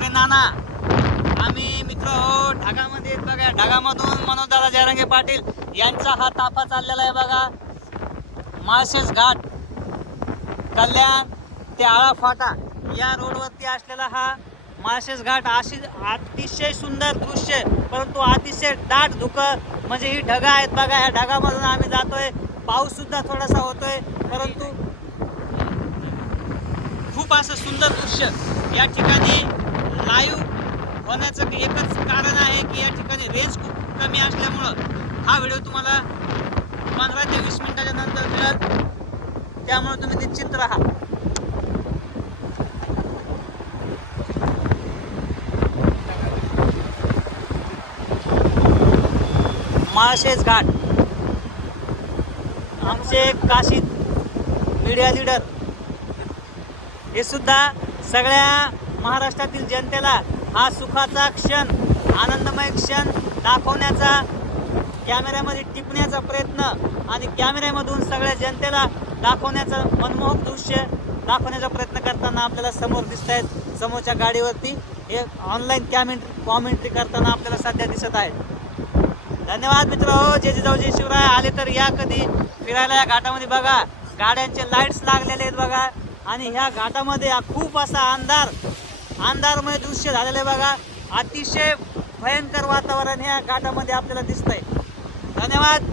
रे नाना, आम्ही मित्र हो ढगामध्ये बघा. ढगामधून मनोजदादा जयरंगे पाटील यांचा हा ताफा चाललेला आहे बघा. माळशेज घाट, कल्याण ते आळा फाटा या रोडवरती असलेला हा माळशेज घाट. अतिशय सुंदर दृश्य, परंतु अतिशय दाट धुकं, म्हणजे ही ढगं आहेत बघा. ह्या ढगामधून आम्ही जातोय. पाऊस सुद्धा थोडासा होतोय, परंतु खूप असं सुंदर दृश्य या ठिकाणी लाईव्ह होण्याचं एकच कारण आहे की या ठिकाणी रेंज खूप कमी असल्यामुळं हा व्हिडिओ तुम्हाला 15 ते 20 मिनिटाच्या नंतर मिळेल. त्यामुळे तुम्ही निश्चिंत राहा. माळशेज घाट, आमचे काशीद मीडिया लीडर हे सुद्धा सगळ्या महाराष्ट्रातील जनतेला हा सुखाचा क्षण, आनंदमय क्षण दाखवण्याचा, कॅमेऱ्यामध्ये टिपण्याचा प्रयत्न आणि कॅमेऱ्यामधून सगळ्या जनतेला दाखवण्याचा मनमोहक दृश्य दाखवण्याचा प्रयत्न करताना आपल्याला समोर दिसत आहेत. समोरच्या गाडीवरती हे ऑनलाईन कॉमेंट्री करताना आपल्याला सध्या दिसत आहे. धन्यवाद मित्र हो. जय जिजाऊ जय शिवराय. आले तर या कधी फिरायला या घाटामध्ये बघा. गाड्यांचे लाईट्स लागलेले आहेत बघा. आणि ह्या घाटामध्ये खूप असा अंधारमय दृश्य झालेलं आहे बघा. अतिशय भयंकर वातावरण ह्या घाटामध्ये आपल्याला दिसतंय. धन्यवाद.